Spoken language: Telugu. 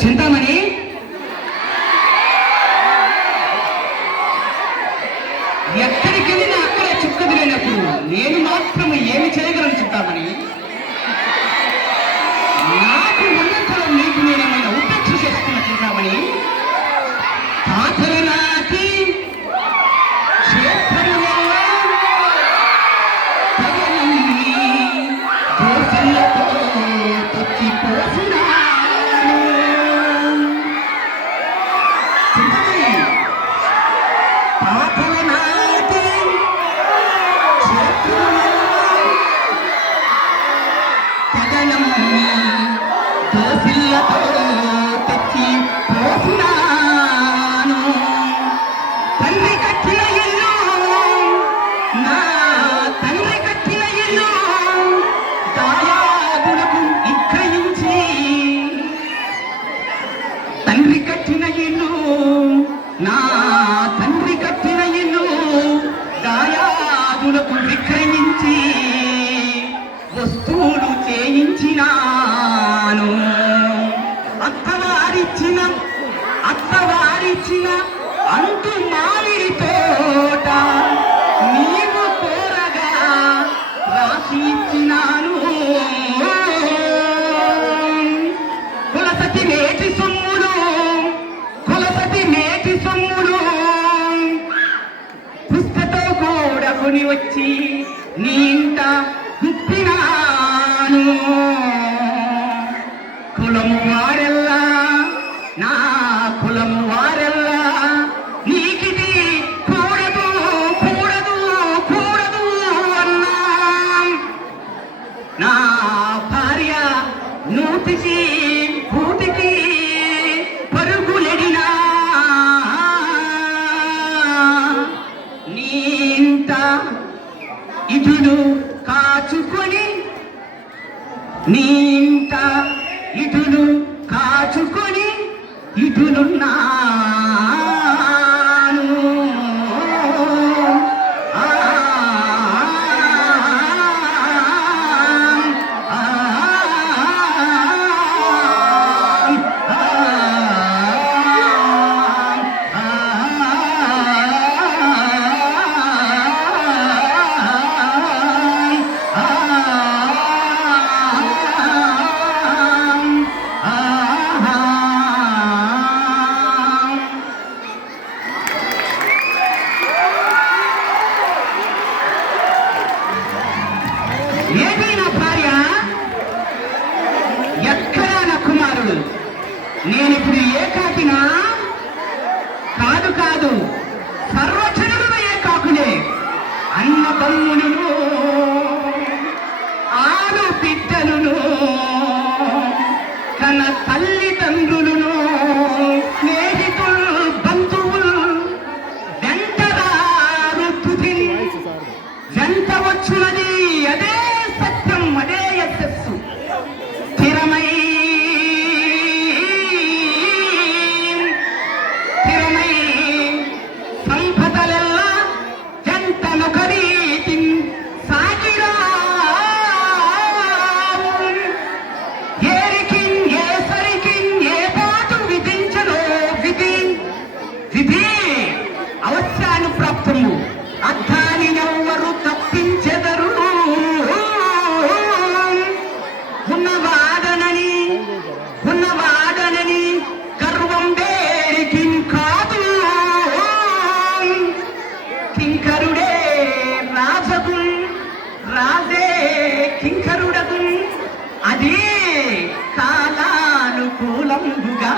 చింతామణి, ఎక్కడికి వెళ్ళినా అక్కడ చుక్కదిలేనప్పుడు నేను మాత్రం ఏమి చేయగలను చింతామణి? నాకు ఉన్నంతలో నీకు నేనేమైనా ఉపేక్ష చేస్తున్నా చింతామణి? తాతల నాటి క్షేత్రంలో దోసలతో తొక్కిపోసిన విక్రయించి వస్తువులు చేయించినాను. అత్తవారిచ్చిన అంటు మామిడి తోట నీవు కోరగా రాసి ఇచ్చినాను. కొలసటి నేటి సొమ్ములు పుస్తతో కూడకుని వచ్చి నీ ఇంట గుప్పినాను. కులము వారెల్లా, నా కులము వారెల్లా నీకిది కూడదు అన్నా. నా భార్య నూతికి కూటికి పరుగులెడినా నీంత ఇటులు కాచుకొని ఇటులున్నాను. ఏది నా భార్య? ఎక్కడా నా కుమారుడు? నేనిప్పుడు ఏకాకినా? కాదు, సర్వజనులు ఏకాకులే. అన్నదమ్ములను, ఆలు బిడ్డలను, కన్న తల్లిదండ్రులను, స్నేహితులు, బంధువులు వెంటరారు తుది వెంట వచ్చున్నది. అదే సత్యం, అదే యశస్సు. స్థిరమై సంపదలెల్లా జంటనొకరీతి సాగిరా. ఏరికిన్ ఏ సరికిన్ ఏ పాటు విధించను విధి అవశ్యానుప్రాప్తము. అర్థాన్ని ఎవ్వరు తప్పించెదరు. ఉన్నవాడనని గర్వం వేరికి కాదు. కింకరుడే రాజగు, రాజే కింకరుడగు. అది కాలానుకూలంగా